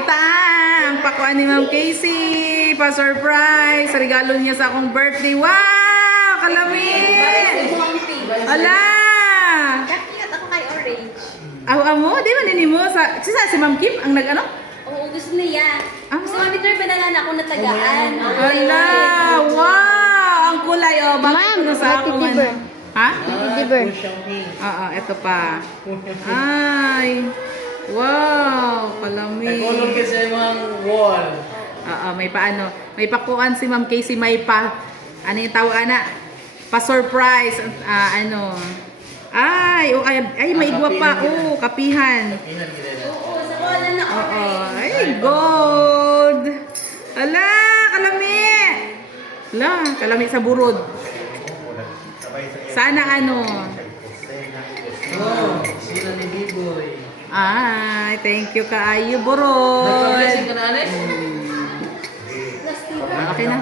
Kita ang pakuan ni Ma'am Casey. Pa-surprise. Regalo niya sa akong birthday. Wow! Kalamit! Ala! Kakiyat ako kay Orange. Mo? Di ba nini mo? Si Ma'am Kim ang nag-ano? Oo, gusto niya. Ah, Gusto Mami Claire, banalan ako na tagaan. Ala! Wow! Ang kulay, oh. Bakit Ma'am, ito sa akong Teddy Bear. Ha? Teddy Bear. Oo, ito pa. Ay! Wow! Kalamit. Nagulong kasi mga wall. Oo, may paano. May pakuan si Ma'am Casey. May pa... Ano yung tawag na? Pa-surprise. Ano... Ay, may igwa pa. Oh, kapihan. Oo, sa wala na Oo. Orange. Ay, gold. Ala, kalami. Ala, kalami sa burod. Sana ano. Oh, sila ni B-Boy. Ay, thank you kaayo, burod. Nagpa-blessing ka na, Alex? Okay na.